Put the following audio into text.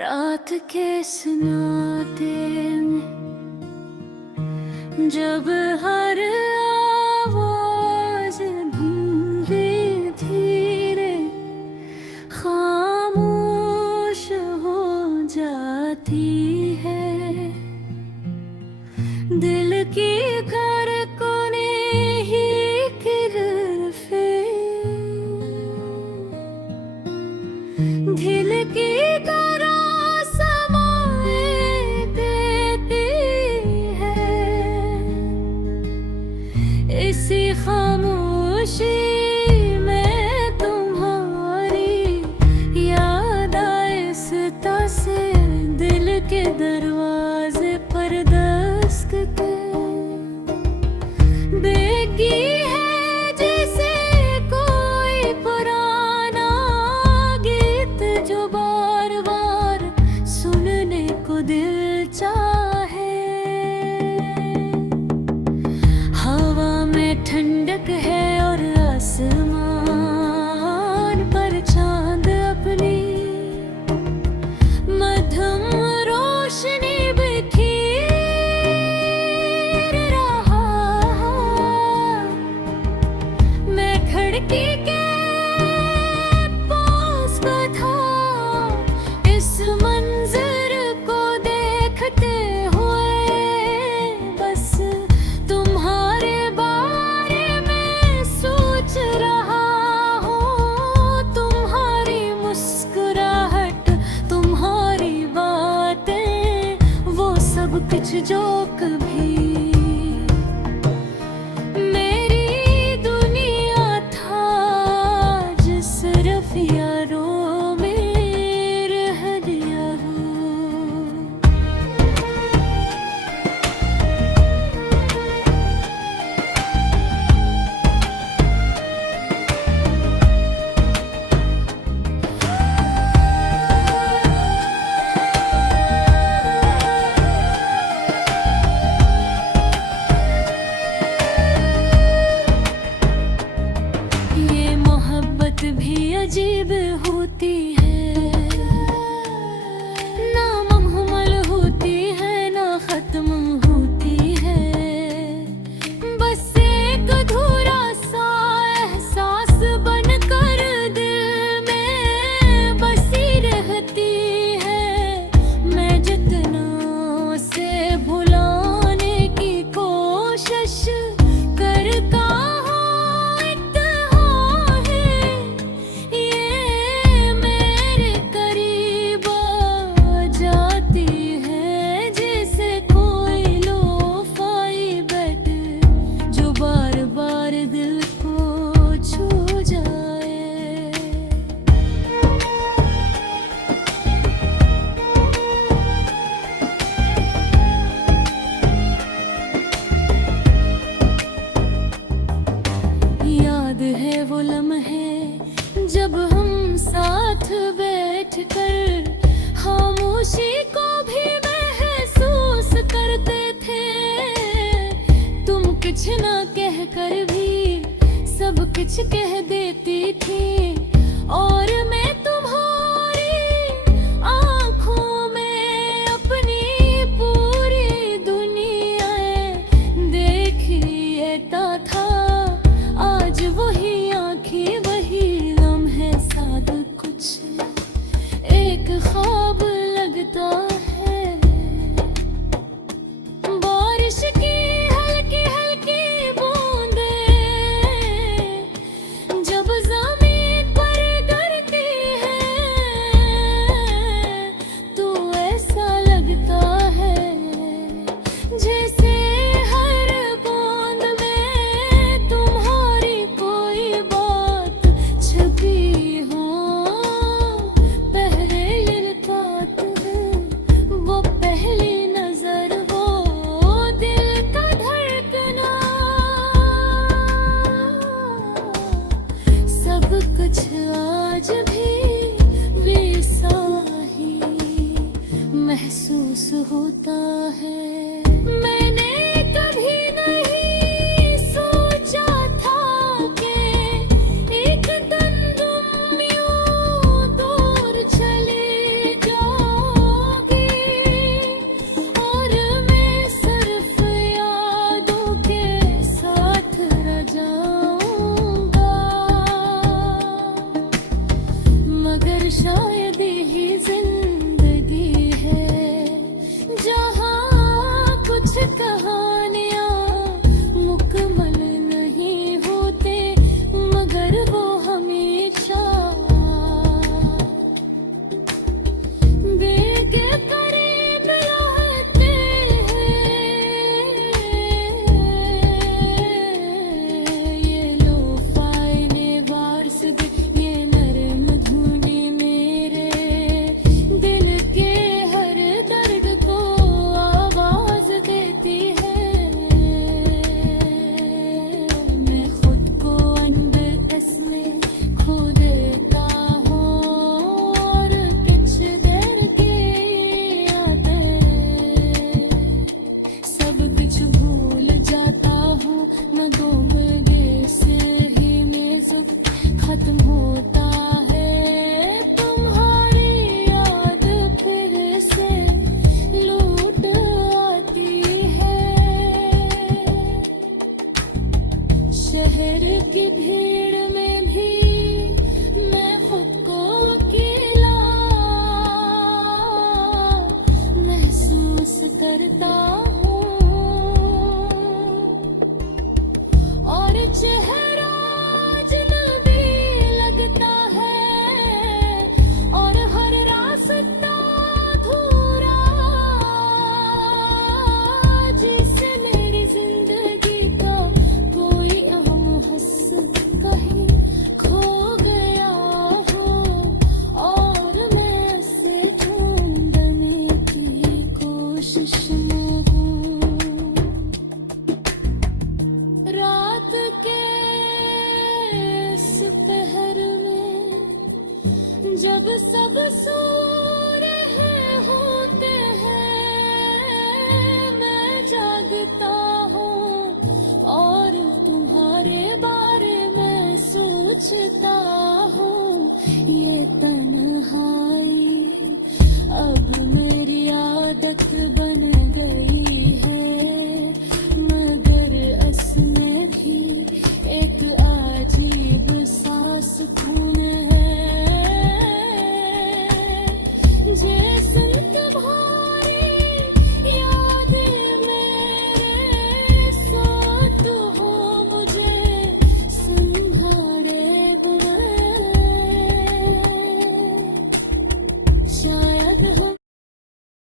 रात के सन्नाटे में जब हर आवाज धीरे धीरे खामोश हो जाती है, दिल की धड़कने ही किरफे दिल की तरह समाए देती है। इसी खामोशी में तुम्हारी याद आए सता से दिल के दरवाजे पर दस्तक देगी है, जैसे कोई पुराना गीत जो बार बार सुनने को दिल चाहे। हवा में ठंडक है और आसमान पर चांद अपनी मध्यम रोशनी बिखेर रहा। मैं खिड़की के पास था, इस मंजर को देखते हुए बस तुम्हारे बारे में सोच रहा हूँ। तुम्हारी मुस्कुराहट, तुम्हारी बातें, वो सब कुछ जो कभी मेरी दुनिया था, जिस सिर्फ यारों में रह गया हूँ। ये मोहब्बत भी अजीब होती है, ना मुकम्मल होती है ना खत्म होती है। बस एक अधूरा सा एहसास बनकर दिल में बसी रहती है। मैं जितना उसे भुलाने की कोशिश करता हूँ, इतना है ये मेरे करीब आ जाती है, जैसे कोई लोफाई बेट जो बार बार दिल को छू जाए। याद है वो लम्हे जब हम साथ बैठकर खामोशी को भी महसूस करते थे। तुम कुछ ना कहकर भी सब कुछ कह देती थी, और मैं तुम्हारी आँखों में अपनी पूरी दुनिया देखी लेता था। आज वही आँखें वही लम्हे साथ कुछ एक ख्वाब लगता है। बारिश की हल्की हल्की बूंदें जब ज़मीन पर गिरती है, तो ऐसा लगता है जैसे हर बूंद में तुम्हारी कोई बात छुपी हो। पहले ललकार है वो पहली नजर, वो दिल का धड़कना, सब कुछ आज भी वैसा ही महसूस होता है।